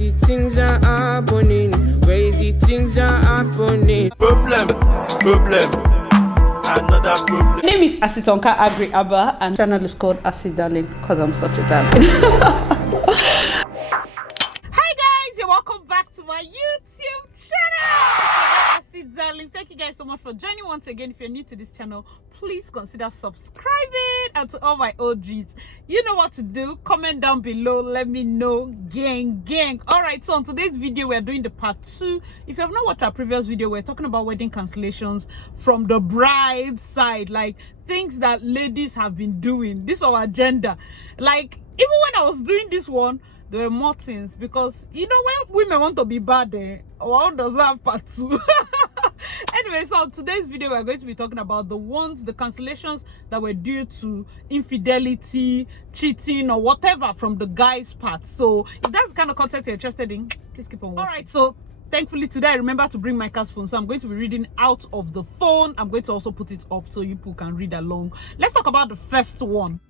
Crazy things are happening. Crazy things are happening. Problem. Another problem. My name is Asitonka Agri Abba, and channel is called Asi Darling because I'm such a darling. Hi guys, you're welcome back to my YouTube channel. Asi Darling. Thank you guys so much for joining once again. If you're new to this channel, please consider subscribing, and to all my OGs, you know what to do. Comment down below, let me know. Gang. All right, so on today's video we're doing the part 2. If you have not watched our previous video, we're talking about wedding cancellations from the bride's side, like things that ladies have been doing. This is our agenda. Like, even when I was doing this one, there were more things, because you know when women want to be bad, one does not have part 2. Anyway, so today's video we're going to be talking about the cancellations that were due to infidelity, cheating, or whatever from the guy's part. So if that's the kind of content you're interested in, please keep on watching. All right, so thankfully today I remember to bring my cast phone, so I'm going to be reading out of the phone. I'm going to also put it up so you people can read along. Let's talk about the first one.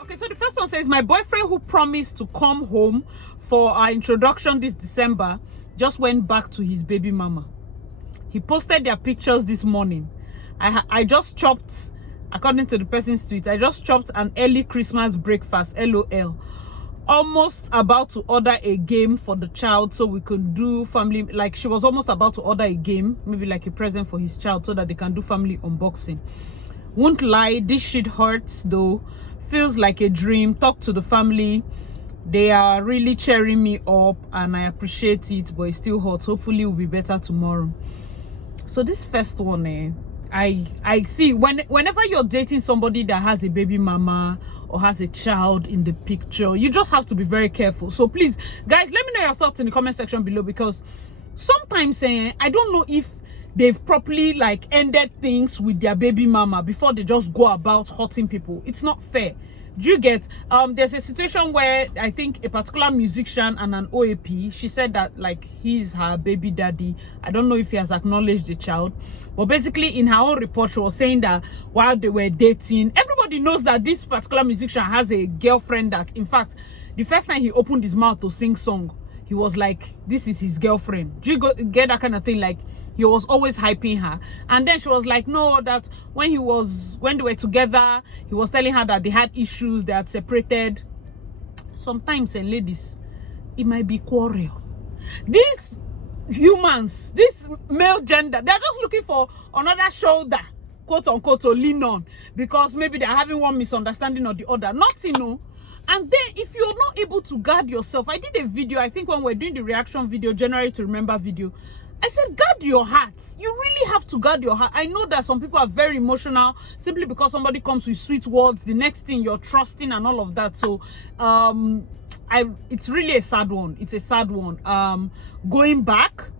Okay, so the first one says, my boyfriend who promised to come home for our introduction this December just went back to his baby mama. He posted their pictures this morning. I just chopped, according to the person's tweet, I just chopped an early Christmas breakfast, LOL. Almost about to order a game for the child so we could do family, like she was almost about to order a game, maybe like a present for his child so that they can do family unboxing. Won't lie, this shit hurts though. Feels like a dream. Talk to the family. They are really cheering me up and I appreciate it, but it's still hot. Hopefully it will be better tomorrow. So this first one, I see whenever you're dating somebody that has a baby mama or has a child in the picture, you just have to be very careful. So please, guys, let me know your thoughts in the comment section below, because sometimes I don't know if they've properly like ended things with their baby mama before they just go about hurting people. It's not fair. Do you get? There's a situation where I think a particular musician and an OAP, she said that like he's her baby daddy. I don't know if he has acknowledged the child, but basically in her own report she was saying that while they were dating, everybody knows that this particular musician has a girlfriend that, in fact, the first time he opened his mouth to sing song, he was like, this is his girlfriend. Do you get that kind of thing? Like, he was always hyping her, and then she was like, no, that when they were together, he was telling her that they had issues, they had separated. Sometimes, and ladies, it might be quarrel. These humans, this male gender, they're just looking for another shoulder, quote unquote, to lean on, because maybe they're having one misunderstanding or the other. Nothing, no. And then if you're not able to guard yourself, I did a video, I think when we're doing the reaction video, January to Remember video, I said, guard your heart. You really have to guard your heart. I know that some people are very emotional simply because somebody comes with sweet words. The next thing you're trusting and all of that. So, it's really a sad one. It's a sad one. Going back,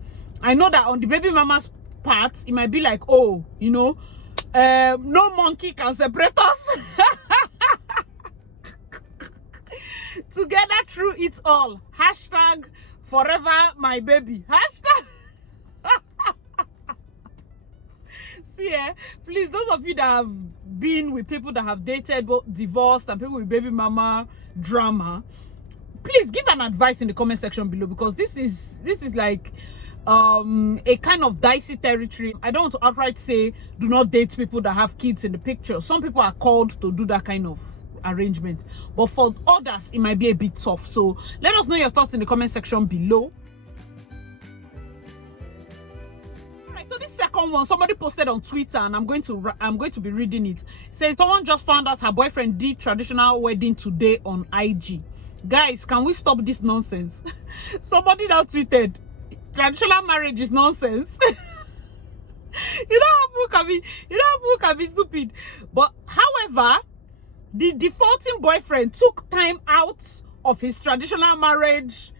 I know that on the baby mama's part, it might be like, oh, you know, no monkey can separate us. Together through it all. Hashtag forever my baby. Hashtag. See, please, those of you that have been with people that have dated, both divorced, and people with baby mama drama, please give an advice in the comment section below, because this is like a kind of dicey territory. I don't want to outright say do not date people that have kids in the picture. Some people are called to do that kind of arrangement, but for others it might be a bit tough. So let us know your thoughts in the comment section below. So this second one, somebody posted on Twitter, and I'm going to be reading it. It says, someone just found out her boyfriend did traditional wedding today on IG. Guys, can we stop this nonsense? Somebody now tweeted, traditional marriage is nonsense. You don't have who can be stupid. But however, the defaulting boyfriend took time out of his traditional marriage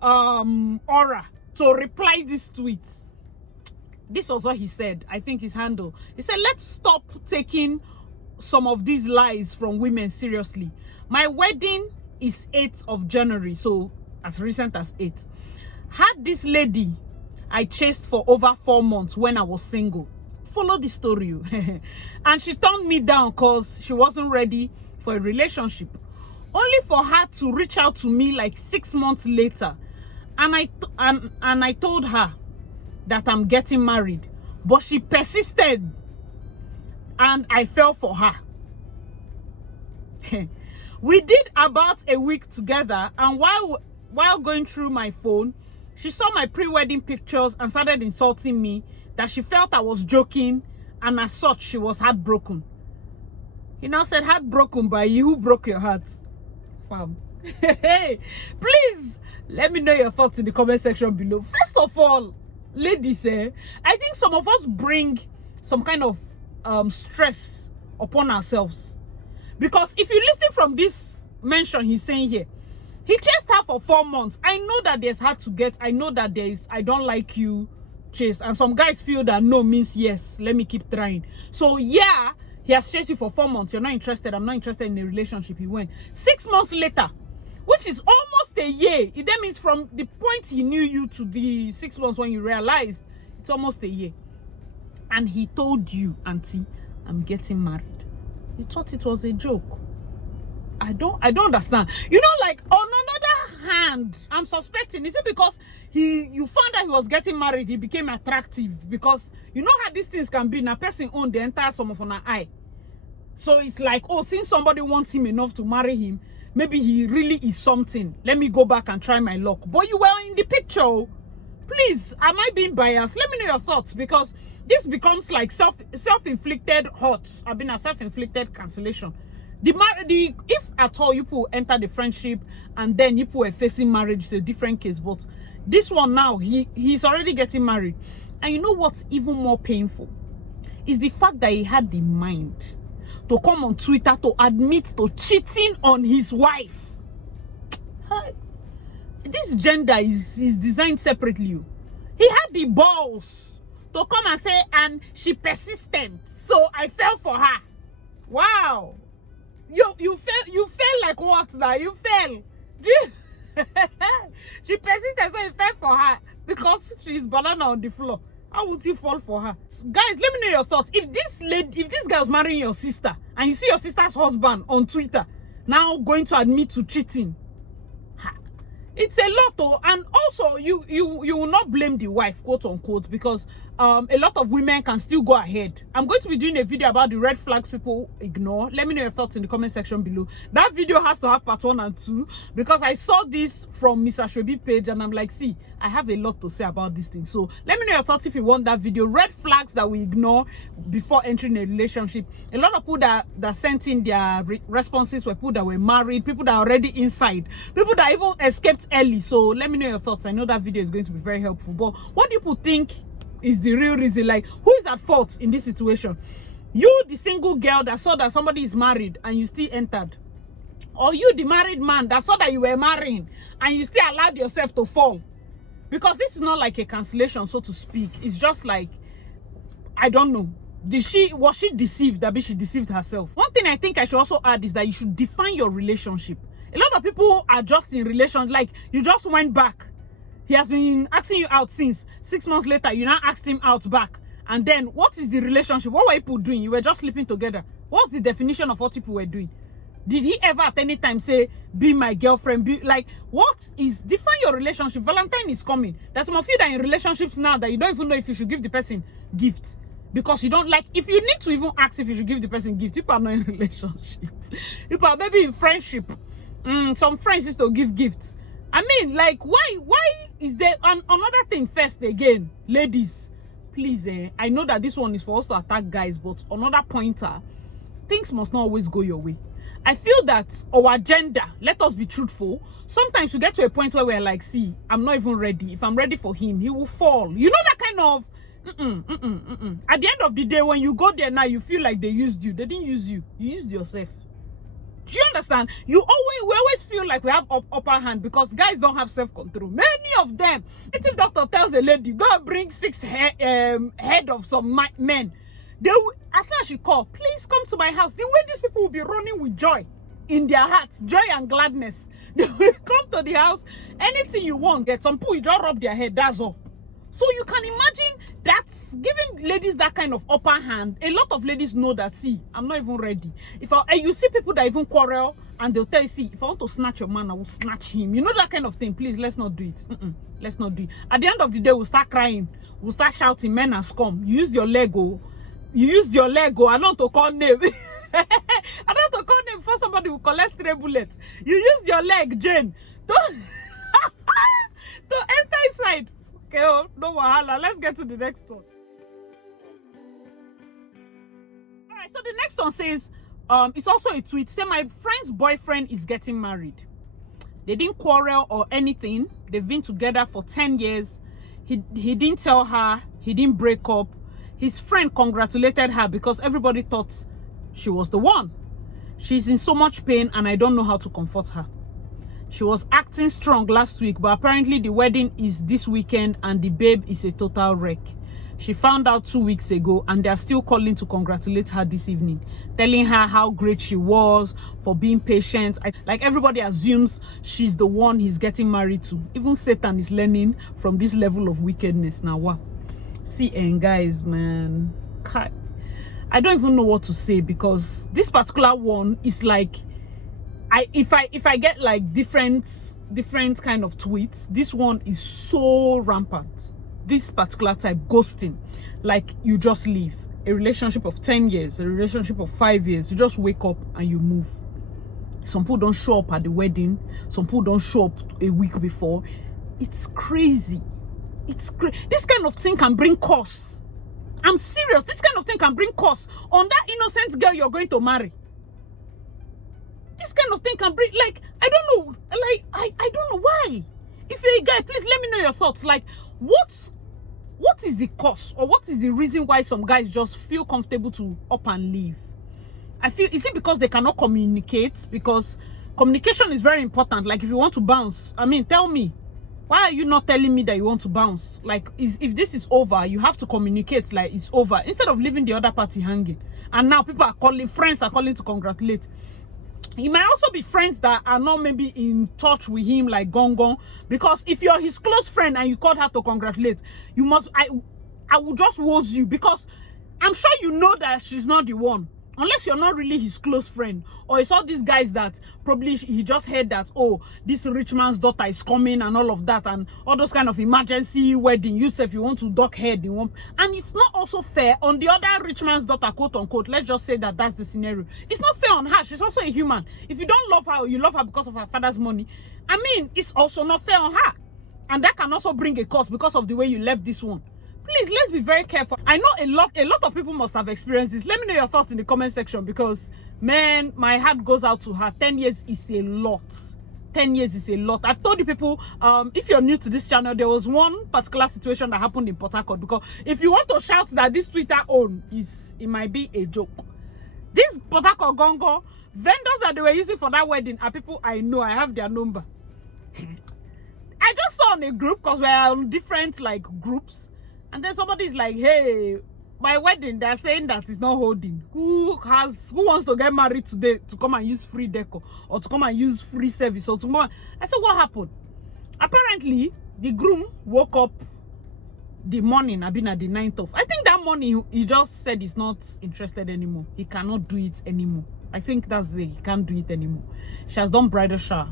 aura to reply this tweet. This was what he said. I think his handle. He said, let's stop taking some of these lies from women seriously. My wedding is 8th of January, so as recent as 8th. Had this lady I chased for over 4 months when I was single. Follow the story. And she turned me down because she wasn't ready for a relationship. only for her to reach out to me like 6 months later, and I told her that I'm getting married, but she persisted, and I fell for her. We did about a week together, and while going through my phone, she saw my pre-wedding pictures and started insulting me, that she felt I was joking, and as such, she was heartbroken. He now said, heartbroken by you, who broke your heart? Fam. Hey, please, let me know your thoughts in the comment section below. First of all, ladies, I think some of us bring some kind of stress upon ourselves. Because if you listen from this mention he's saying here, he chased her for 4 months. I know that there's hard to get. I know that there is I don't like you chase. And some guys feel that no means yes. Let me keep trying. So yeah, he has chased you for 4 months. You're not interested. I'm not interested in a relationship. He went 6 months later, which is almost a year. That means from the point he knew you to the 6 months when you realized, it's almost a year. And he told you, Auntie, I'm getting married. You thought it was a joke. I don't understand. You know, like, on another hand, I'm suspecting, is it because you found that he was getting married, he became attractive? Because you know how these things can be. Now, person own the entire sum of an eye. So it's like, oh, since somebody wants him enough to marry him, maybe he really is something. Let me go back and try my luck. But you were in the picture. Please, am I being biased? Let me know your thoughts, because this becomes like self-inflicted hurts. I've been a self-inflicted cancellation. If at all you people enter the friendship and then you people were facing marriage, it's a different case. But this one now, he's already getting married. And you know what's even more painful? Is the fact that he had the mind to come on Twitter to admit to cheating on his wife. This gender is designed separately. He had the balls to come and say, and she persisted, so I fell for her. Wow. You fell like what now? You fell. She persisted, so you fell for her because she's banana on the floor. How would you fall for her? Guys, let me know your thoughts. If this guy was marrying your sister and you see your sister's husband on Twitter now going to admit to cheating, it's a lot though. And also you will not blame the wife, quote unquote, because a lot of women can still go ahead. I'm going to be doing a video about the red flags people ignore. Let me know your thoughts in the comment section below. That video has to have part 1 and 2 because I saw this from Miss Ashwebi page and I'm like, see, I have a lot to say about this thing. So let me know your thoughts if you want that video. Red flags that we ignore before entering a relationship. A lot of people that sent in their responses were people that were married, people that are already inside, people that even escaped early. So let me know your thoughts. I know that video is going to be very helpful. But what do people think is the real reason? Like, who is at fault in this situation? You, the single girl that saw that somebody is married and you still entered, or you, the married man that saw that you were marrying and you still allowed yourself to fall? Because this is not like a cancellation, so to speak. It's just like, I don't know. Was she deceived? That she deceived herself. One thing I think I should also add is that you should define your relationship. A lot of people are just in relations, like you just went back. He has been asking you out since 6 months later. You now asked him out back. And then what is the relationship? What were people doing? You were just sleeping together. What's the definition of what people were doing? Did he ever at any time say, be my girlfriend? Be like, what is, define your relationship. Valentine is coming. There's some of you that are in relationships now that you don't even know if you should give the person gifts. Because you don't like, if you need to even ask if you should give the person gifts, people are not in relationship. People are maybe in friendship. Some friends used to give gifts. I mean, like, why is there another thing first again? Ladies, please, I know that this one is for us to attack guys, but another pointer, things must not always go your way. I feel that our gender, let us be truthful, sometimes we get to a point where we're like, see, I'm not even ready. If I'm ready for him, he will fall. You know that kind of, At the end of the day, when you go there now, you feel like they used you. They didn't use you. You used yourself. Do you understand? We always feel like we have upper hand because guys don't have self-control. Many of them, if doctor tells a lady, go and bring 6 head of some men, they will, as soon as she call, please come to my house. The way these people will be running with joy in their hearts, joy and gladness. They will come to the house, anything you want, get some people, you just rub their head, that's all. So you can imagine that's giving ladies that kind of upper hand. A lot of ladies know that, see, I'm not even ready. And you see people that even quarrel and they'll tell you, see, if I want to snatch your man, I will snatch him. You know that kind of thing. Please, let's not do it. Let's not do it. At the end of the day, we'll start crying. We'll start shouting, men are scum. You used your Lego. You used your Lego. I don't want to call name. I don't want to call name before somebody will collect 3 bullets. You used your leg, Jane. Don't enter inside. Okay, oh, no wahala. Let's get to the next one. All right, so the next one says, it's also a tweet. Say, my friend's boyfriend is getting married. They didn't quarrel or anything. They've been together for 10 years. He didn't tell her. He didn't break up. His friend congratulated her because everybody thought she was the one. She's in so much pain and I don't know how to comfort her. She was acting strong last week, but apparently the wedding is this weekend and the babe is a total wreck. She found out 2 weeks ago and they're still calling to congratulate her this evening, telling her how great she was for being patient. Like everybody assumes she's the one he's getting married to. Even Satan is learning from this level of wickedness. Now what? See, and guys, man, I don't even know what to say, because this particular one is like, if I get like different kind of tweets, this one is so rampant. This particular type, ghosting, like you just leave a relationship of 10 years, a relationship of 5 years, you just wake up and you move. Some people don't show up at the wedding, some people don't show up a week before. It's crazy. It's crazy. This kind of thing can bring costs. I'm serious. This kind of thing can bring costs on that innocent girl you're going to marry. This kind of thing can bring, like, I don't know, like, I don't know why. If you're a guy, please let me know your thoughts. Like, what is the cause, or what is the reason why some guys just feel comfortable to up and leave? I feel, is it because they cannot communicate? Because communication is very important. Like, if you want to bounce, I mean, tell me, why are you not telling me that you want to bounce? Like, if this is over, you have to communicate like it's over, instead of leaving the other party hanging. And now people are calling, friends are calling to congratulate. He might also be friends that are not maybe in touch with him, like Gong. Because if you're his close friend and you called her to congratulate, you must, I will just woes you, because I'm sure you know that she's not the one. Unless you're not really his close friend. Or it's all these guys that probably he just heard that, oh, this rich man's daughter is coming and all of that, and all those kind of emergency wedding. You say if you want to duck head, you want. And it's not also fair on the other rich man's daughter, quote unquote. Let's just say that that's the scenario. It's not fair on her. She's also a human. If you don't love her, or you love her because of her father's money, I mean, it's also not fair on her. And that can also bring a cost because of the way you left this one. Please, let's be very careful. I know a lot of people must have experienced this. Let me know your thoughts in the comment section, because, man, my heart goes out to her. 10 years is a lot. 10 years is a lot. I've told you people, if you're new to this channel, there was one particular situation that happened in Port Harcourt. Because if you want to shout that this Twitter own it might be a joke. This Port Harcourt Gongo, vendors that they were using for that wedding are people I know. I have their number. I just saw on a group, because we're on different like groups. And then somebody's like, hey, my wedding, they're saying that it's not holding. Who wants to get married today to come and use free deco, or to come and use free service, or to come? I said, what happened? Apparently, the groom woke up the morning, I've been at the 9th of. I think that morning he just said he's not interested anymore. He cannot do it anymore. I think that's it. He can't do it anymore. She has done bridal shower.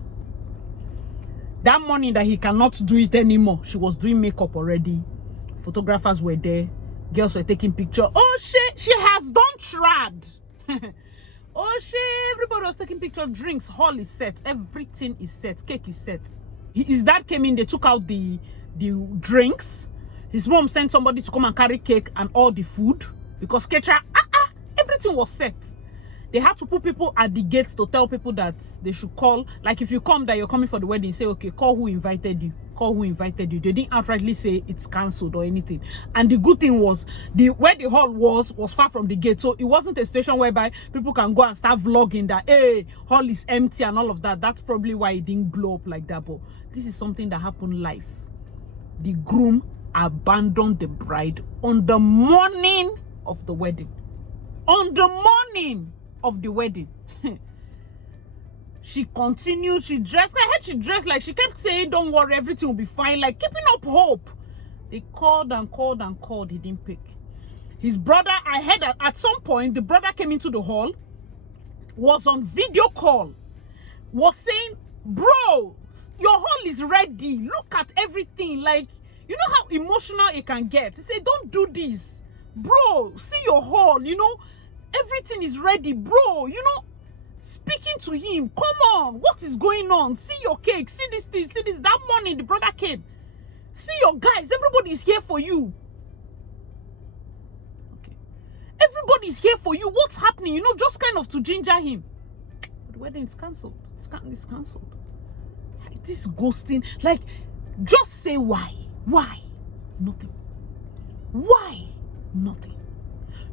That morning that he cannot do it anymore, she was doing makeup already. Photographers were there, girls were taking pictures. Oh shit, she has done trad. Oh shit, everybody was taking pictures. Drinks, hall is set, everything is set, cake is set. His dad came in, they took out the drinks. His mom sent somebody to come and carry cake and all the food, because caterer, everything was set. They had to put people at the gates to tell people that they should call. Like, if you come that you're coming for the wedding, say, okay, call who invited you. Call who invited you. They didn't outrightly say it's cancelled or anything. And the good thing was, where the hall was far from the gate. So it wasn't a station whereby people can go and start vlogging that, hey, hall is empty and all of that. That's probably why it didn't blow up like that. But this is something that happened live. The groom abandoned the bride on the morning of the wedding. On the morning of the wedding. She continued, she dressed, I heard she dressed like, she kept saying, don't worry, everything will be fine, like keeping up hope. They called and called and called, he didn't pick. His brother, I heard that at some point, the brother came into the hall, was on video call, was saying, bro, your hall is ready. Look at everything. Like, you know how emotional it can get. He said, don't do this. Bro, see your hall, you know, everything is ready. Bro, you know, speaking to him, come on, what is going on? See your cake, see this thing, see this. That morning, the brother came. See your guys, everybody is here for you. Okay. Everybody's here for you. What's happening? You know, just kind of to ginger him. But the wedding is cancelled. It's cancelled. Like, this ghosting, like, just say why. Why? Nothing. Why? Nothing.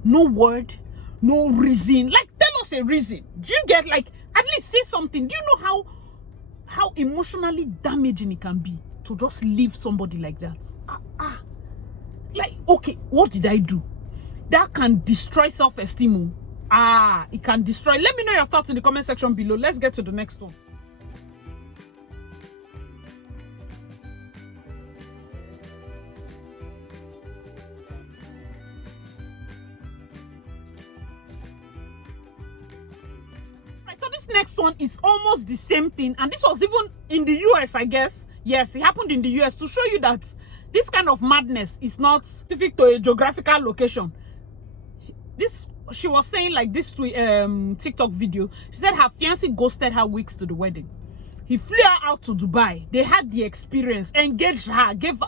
No word, no reason. Like, tell us a reason. Do you get, like, at least say something? Do you know how emotionally damaging it can be to just leave somebody like that? Like, okay, what did I do? That can destroy self-esteem. It can destroy. Let me know your thoughts in the comment section below. Let's get to the next one. So this next one is almost the same thing, and this was even in the US, I guess. Yes, it happened in the US, to show you that this kind of madness is not specific to a geographical location. She was saying like this to TikTok video. She said her fiancé ghosted her weeks to the wedding. He flew her out to Dubai. They had the experience, engaged her, gave her,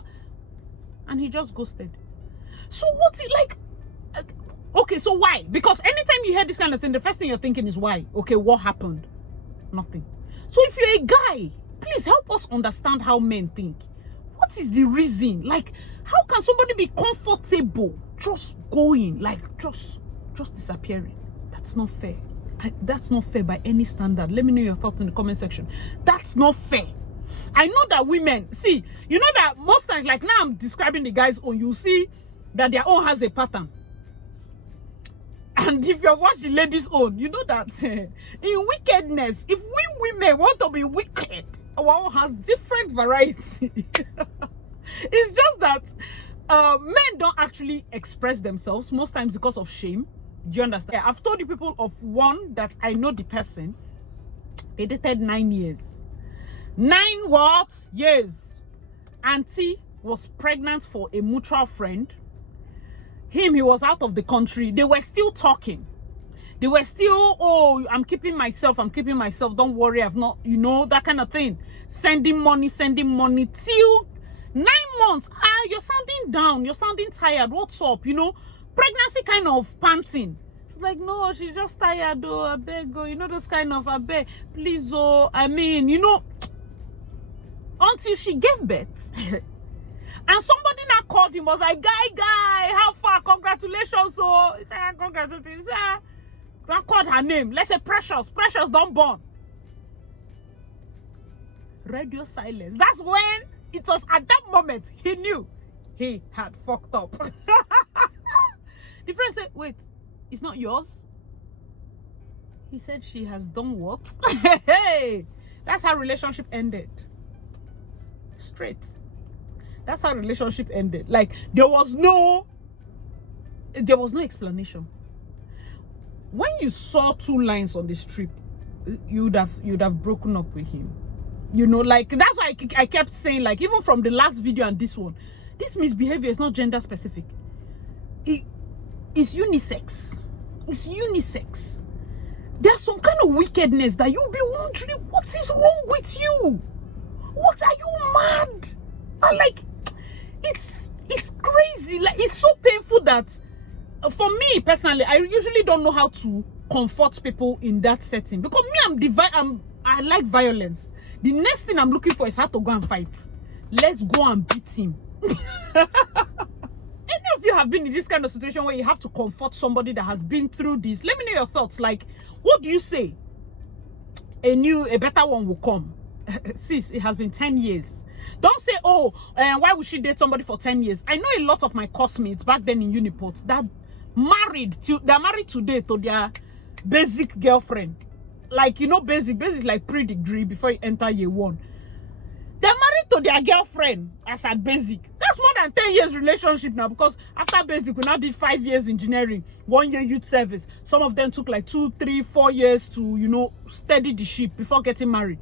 and he just ghosted. So what's it like? Okay, so why? Because anytime you hear this kind of thing, the first thing you're thinking is why? Okay, what happened? Nothing. So if you're a guy, please help us understand how men think. What is the reason? Like, how can somebody be comfortable just going, like, just disappearing? That's not fair. That's not fair by any standard. Let me know your thoughts in the comment section. That's not fair. I know that women, see, you know that most times, like now I'm describing the guy's own, you see that their own has a pattern. And if you've watched the ladies' own, you know that in wickedness, if we women want to be wicked, our own has different variety. It's just that men don't actually express themselves most times because of shame. Do you understand? I've told you people of one that I know the person. They dated 9 years. 9 what? Years. Auntie was pregnant for a mutual friend. He was out of the country. They were still talking. They were still, oh, I'm keeping myself. Don't worry, I've not, you know, that kind of thing. Sending money till 9 months. You're sounding down. You're sounding tired. What's up? You know, pregnancy kind of panting. She's like, no, she's just tired, though. I beg, oh, you know, those kind of, I beg, please, oh, I mean, you know, until she gave birth. And somebody now called him, was like, guy, how far? Congratulations. So he said, congratulations. I called her name. Let's say Precious. Precious don't born. Radio silence. That's when it was at that moment he knew he had fucked up. The friend said, wait, it's not yours? He said she has done what? Hey, that's how relationship ended. Straight. That's how relationship ended. Like, there was no explanation. When you saw 2 lines on the strip, you'd have broken up with him. You know, like, that's why I kept saying, like, even from the last video and this one, this misbehavior is not gender specific. It's unisex. It's unisex. There's some kind of wickedness that you'll be wondering, what is wrong with you? What, are you mad? And like, it's crazy. Like, it's so painful that for me personally, I usually don't know how to comfort people in that setting, because me, I like violence. The next thing I'm looking for is how to go and fight. Let's go and beat him. Any of you have been in this kind of situation where you have to comfort somebody that has been through this? Let me know your thoughts. Like, what do you say? A better one will come. Sis, it has been 10 years. Don't say, oh, why would she date somebody for 10 years? I know a lot of my classmates back then in Uniport that they're married today to their basic girlfriend. Like, you know, basic like pre-degree before you enter year 1. They're married to their girlfriend as at basic. That's more than 10 years relationship now, because after basic, we now did 5 years engineering, 1 year youth service. Some of them took like 2, 3, 4 years to, you know, steady the ship before getting married.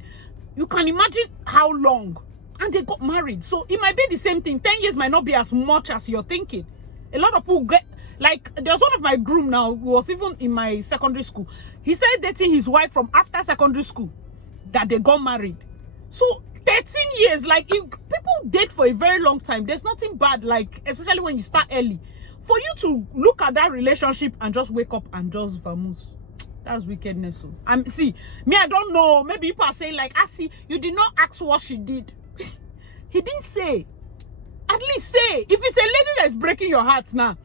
You can imagine how long. And they got married. So it might be the same thing. 10 years might not be as much as you're thinking. A lot of people get, like, there's one of my groom now who was even in my secondary school. He started dating his wife from after secondary school that they got married. So 13 years, like, people date for a very long time. There's nothing bad, like, especially when you start early. For you to look at that relationship and just wake up and just vamoose. That's wickedness. So see, me, I don't know. Maybe people are saying, like, see, you did not ask what she did. He didn't say. At least say. If it's a lady that's breaking your heart now,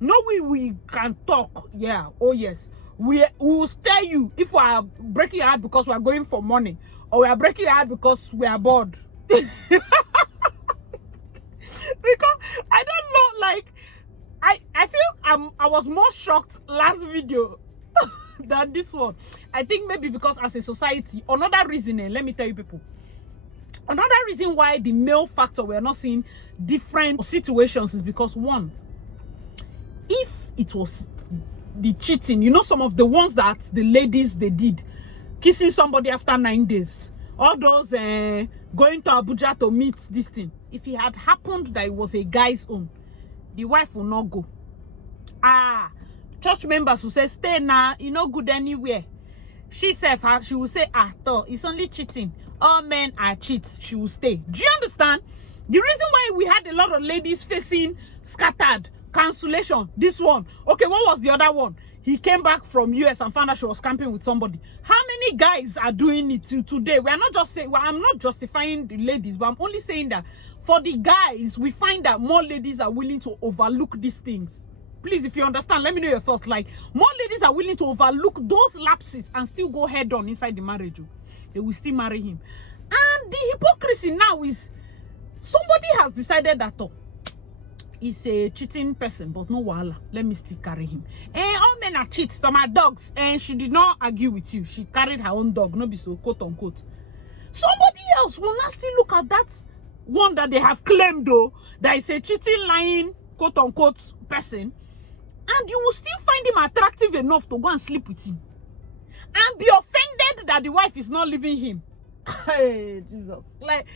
no way we can talk. Yeah. Oh yes. We will stare you if we are breaking your heart because we are going for money, or we are breaking your heart because we are bored. Because I don't know, like, I feel I was more shocked last video than this one. I think maybe because as a society, another reason, let me tell you people, another reason why the male factor we are not seeing different situations is because, one, if it was the cheating, you know, some of the ones that the ladies, they did, kissing somebody after 9 days, all those going to Abuja to meet this thing, if it had happened that it was a guy's own, the wife will not go. Church members will say, stay now, you no good anywhere. She said, she will say, it's only cheating. All men are cheats. She will stay. Do you understand? The reason why we had a lot of ladies facing scattered, cancellation, this one. Okay, what was the other one? He came back from US and found out she was camping with somebody. How many guys are doing it today? We are not just saying, well, I'm not justifying the ladies, but I'm only saying that for the guys, we find that more ladies are willing to overlook these things. Please, if you understand, let me know your thoughts. Like, more ladies are willing to overlook those lapses and still go head on inside the marriage. They will still marry him. And the hypocrisy now is somebody has decided that he's a cheating person, but no wahala, let me still carry him. And all men are cheats, some are dogs. And she did not argue with you. She carried her own dog, no be so, quote unquote. Somebody else will not still look at that one that they have claimed, though, that is a cheating, lying, quote unquote person, and you will still find him attractive enough to go and sleep with him and be offended that the wife is not leaving him. Hey, Jesus. Like,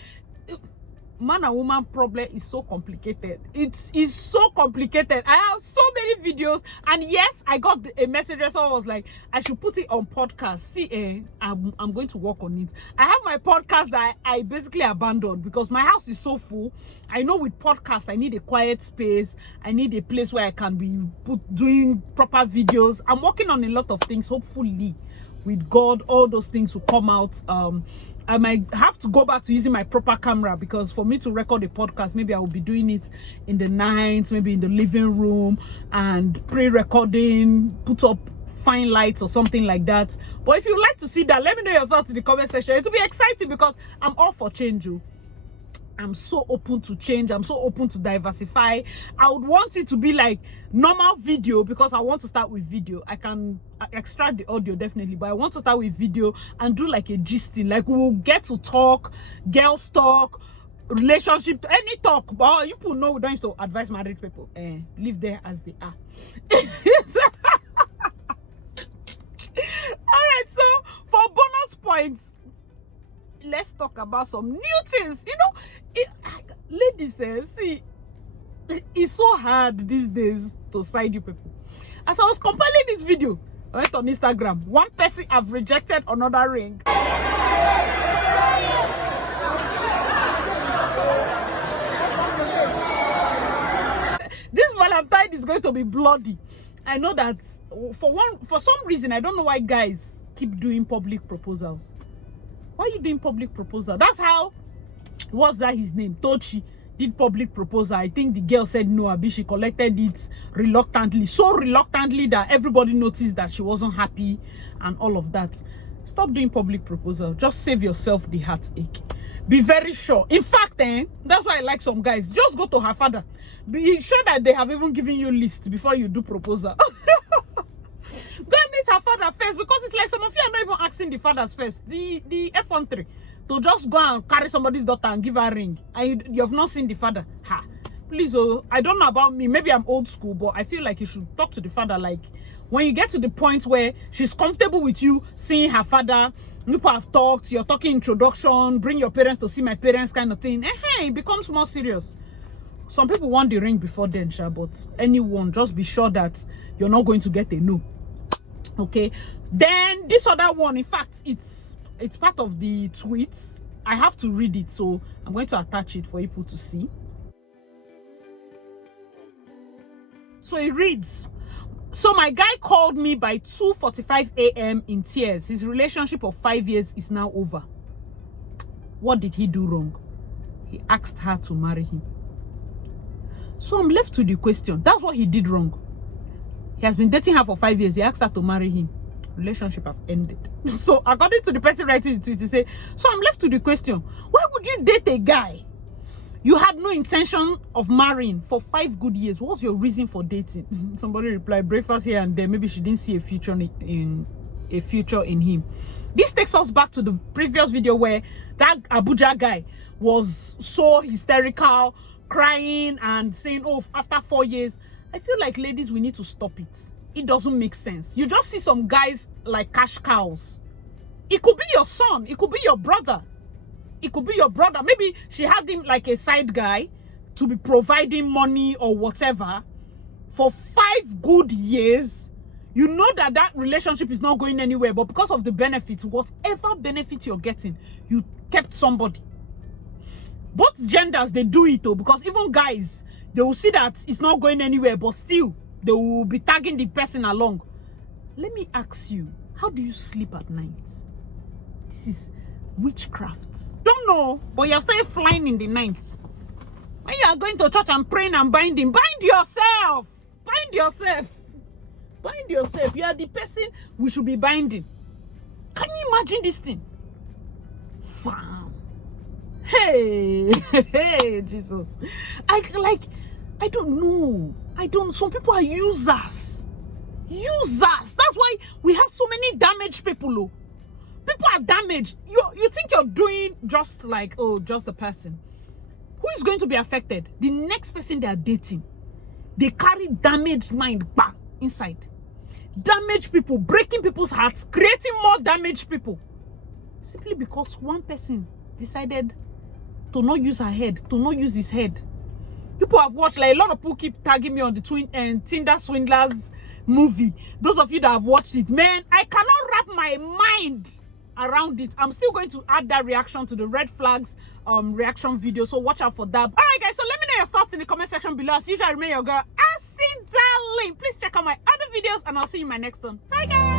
man and woman problem is so complicated. It is so complicated. I have so many videos, and yes, I got a message. Someone was like, I should put it on podcast. See, I'm going to work on it. I have my podcast that I basically abandoned because my house is so full. I know with podcast I need a quiet space. I need a place where I can be doing proper videos. I'm working on a lot of things. Hopefully, with God, all those things will come out. I might have to go back to using my proper camera, because for me to record a podcast, maybe I will be doing it in the night, maybe in the living room, and pre-recording, put up fine lights or something like that. But if you like to see that, let me know your thoughts in the comment section. It will be exciting because I'm all for change. I'm so open to change. I'm so open to diversify. I would want it to be like normal video, because I want to start with video. I can extract the audio definitely, but I want to start with video and do like a gisting. Like, we will get to talk, girls talk, relationship, any talk. But you people know we don't used to advise married people. Live there as they are. Alright, so for bonus points, let's talk about some new things. You know, ladies, see, it's so hard these days to side you people. As I was compiling this video, I went on Instagram. One person have rejected another ring. This Valentine is going to be bloody. I know that for some reason, I don't know why guys keep doing public proposals. Why are you doing public proposal? That's how, what's that his name? Tochi did public proposal. I think the girl said no, Abi. She collected it reluctantly. So reluctantly that everybody noticed that she wasn't happy and all of that. Stop doing public proposal. Just save yourself the heartache. Be very sure. In fact, that's why I like some guys. Just go to her father. Be sure that they have even given you a list before you do proposal. Go and meet meet her father first, because it's like some of you are not even asking the fathers first. The F13 to just go and carry somebody's daughter and give her a ring, and you have not seen the father. Ha, please, oh, I don't know about me, maybe I'm old school, but I feel like you should talk to the father. Like when you get to the point where she's comfortable with you seeing her father, people have talked, you're talking introduction, bring your parents to see my parents kind of thing, it becomes more serious. Some people want the ring before then, but anyone, just be sure that you're not going to get a no. Okay, then this other one, in fact, it's part of the tweets. I have to read it, so I'm going to attach it for people to see. So it reads, so my guy called me by 2:45 a.m. in tears. His relationship of 5 years is now over. What did he do wrong? He asked her to marry him. So I'm left to the question, that's what he did wrong. He has been dating her for 5 years. He asked her to marry him. Relationship have ended. So according to the person writing the tweet, he say, so I'm left to the question, why would you date a guy you had no intention of marrying for 5 good years? What's your reason for dating? Somebody replied, breakfast here and there. Maybe she didn't see a future in him. This takes us back to the previous video where that Abuja guy was so hysterical, crying and saying, oh, after 4 years. I feel like, ladies, we need to stop it. It doesn't make sense. You just see some guys like cash cows. It could be your son. It could be your brother. It could be your brother. Maybe she had him like a side guy to be providing money or whatever for 5 good years. You know that that relationship is not going anywhere, but because of the benefits, whatever benefit you're getting, you kept somebody. Both genders, they do it though, because even guys, they will see that it's not going anywhere, but still they will be tagging the person along. Let me ask you, how do you sleep at night? This is witchcraft. Don't know, but you're still flying in the night. When you are going to church and praying and binding, bind yourself. Bind yourself. Bind yourself. You are the person we should be binding. Can you imagine this thing? Wow. Hey, hey, Jesus. I don't know. Some people are users. Users. That's why we have so many damaged people. Oh. People are damaged. You think you're doing just like, oh, just the person. Who is going to be affected? The next person they are dating. They carry damaged mind back inside. Damaged people, breaking people's hearts, creating more damaged people. Simply because one person decided to not use her head, to not use his head. People have watched, like a lot of people keep tagging me on the Tinder Swindlers movie. Those of you that have watched it, man, I cannot wrap my mind around it. I'm still going to add that reaction to the red flags reaction video, so watch out for that. All right, guys, so let me know your thoughts in the comment section below. As usual, I remain your girl, Darling. Please check out my other videos, and I'll see you in my next one. Bye, guys.